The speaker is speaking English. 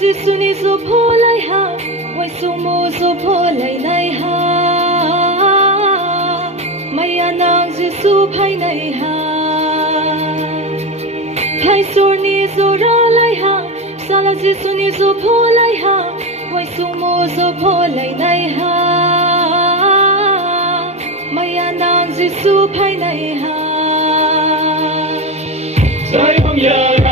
Giêsu ni zo pho lai ha wai su mo zo pho lai nai ha maya nang Giêsu phai nai ha phai sur ni zo ra lai ha sala Giêsu ni zo pho lai ha wai su mo zo pho lai nai ha maya nang Giêsu phai nai ha Sai bang ya